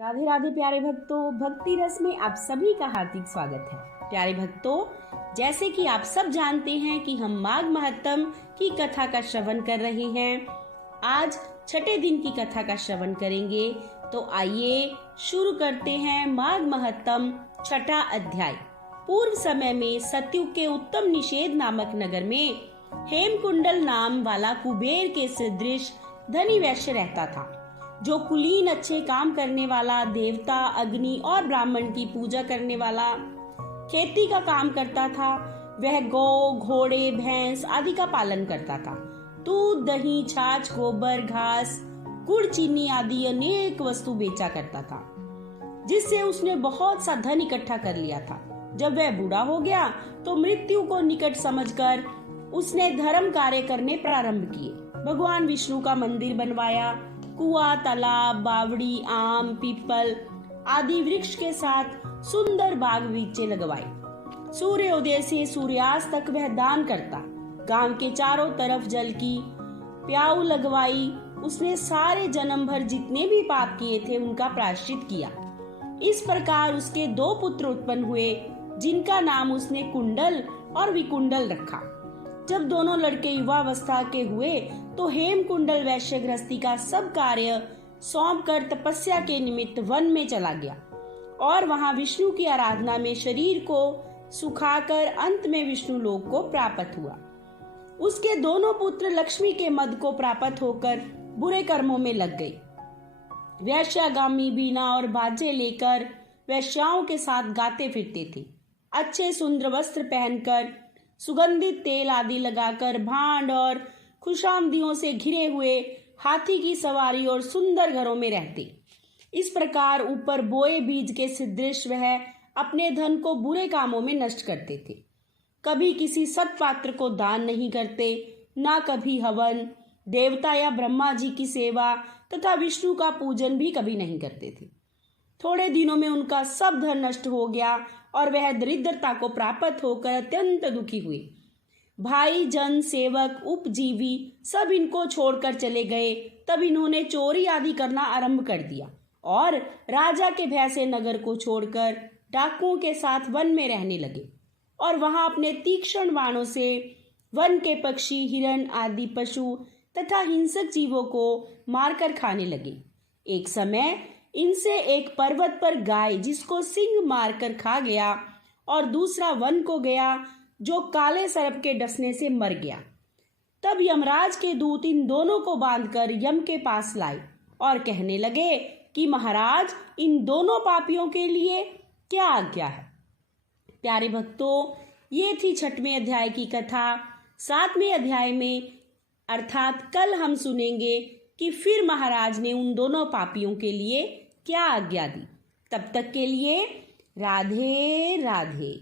राधे राधे प्यारे भक्तों, भक्ति रस में आप सभी का हार्दिक स्वागत है। प्यारे भक्तों, जैसे कि आप सब जानते हैं कि हम माघ महात्म की कथा का श्रवण कर रहे हैं। आज छठे दिन की कथा का श्रवण करेंगे, तो आइए शुरू करते हैं माघ महात्म छठा अध्याय। पूर्व समय में सतयुग के उत्तम निषेध नामक नगर में हेमकुंडल नाम वाला कुबेर के सदृश धनी वैश्य रहता था, जो कुलीन अच्छे काम करने वाला, देवता, अग्नि और ब्राह्मण की पूजा करने वाला, खेती का काम करता था। वह गौ, घोड़े, भैंस आदि का पालन करता था। दूध, दही, छाछ, गोबर, घास, गुड़, चीनी आदि अनेक वस्तु बेचा करता था, जिससे उसने बहुत सा धन इकट्ठा कर लिया था। जब वह बूढ़ा हो गया तो मृत्यु को निकट समझकर उसने धर्म कार्य करने प्रारंभ किए। भगवान विष्णु का मंदिर बनवाया। कुआं, तालाब, बावड़ी, आम, पीपल आदि वृक्ष के साथ सुंदर बाग बगीचे लगवाए। सूर्योदय से सूर्यास्त तक वह दान करता। गांव के चारों तरफ जल की प्याऊ लगवाई। उसने सारे जन्म भर जितने भी पाप किए थे उनका प्रायश्चित किया। इस प्रकार उसके 2 पुत्र उत्पन्न हुए, जिनका नाम उसने कुंडल और विकुंडल रखा। जब दोनों लड़के युवावस्था के हुए तो हेमकुंडल वैश्य गृहस्थी का सब कार्य सौंपकर तपस्या के निमित्त वन में चला गया और वहां विष्णु की आराधना में शरीर को सुखाकर अंत में विष्णु लोक को प्राप्त हुआ। उसके दोनों पुत्र लक्ष्मी के मद को प्राप्त होकर बुरे कर्मों में लग गए। वैश्यागामी बीना और बाजे लेकर वैश्याओं के साथ गाते फिरते थे। अच्छे सुंदर वस्त्र पहनकर, सुगंधित तेल आदि लगाकर, भांड और खुशामदियों से घिरे हुए हाथी की सवारी और सुंदर घरों में रहते। इस प्रकार ऊपर बोए बीज के सदृश वह अपने धन को बुरे कामों में नष्ट करते थे। कभी किसी सत्पात्र को दान नहीं करते, ना कभी हवन, देवता या ब्रह्मा जी की सेवा तथा विष्णु का पूजन भी कभी नहीं करते थे। थोड़े दिनों में उनका सब धन नष्ट हो गया और वह दरिद्रता को प्राप्त होकर अत्यंत दुखी हुए। भाई, जन, सेवक, उपजीवी सब इनको छोड़कर चले गए। तब इन्होंने चोरी आदि करना आरंभ कर दिया और राजा के भय से नगर को छोड़कर डाकुओं के साथ वन में रहने लगे और वहां अपने तीक्ष्ण बाणों से वन के पक्षी, हिरण आदि पशु तथा हिंसक जीवों को मारकर खाने लगे। एक समय इनसे एक पर्वत पर गाय, जिसको सिंह मारकर खा गया, और दूसरा वन को गया, जो काले सर्प के डसने से मर गया। तब यमराज के दूत इन दोनों को बांधकर यम के पास लाए और कहने लगे कि महाराज, इन दोनों पापियों के लिए क्या आज्ञा है। प्यारे भक्तों, ये थी 6वें अध्याय की कथा। 7वें अध्याय में अर्थात कल हम सुनेंगे कि फिर महाराज ने उन दोनों पापियों के लिए क्या आज्ञा दी। तब तक के लिए राधे राधे।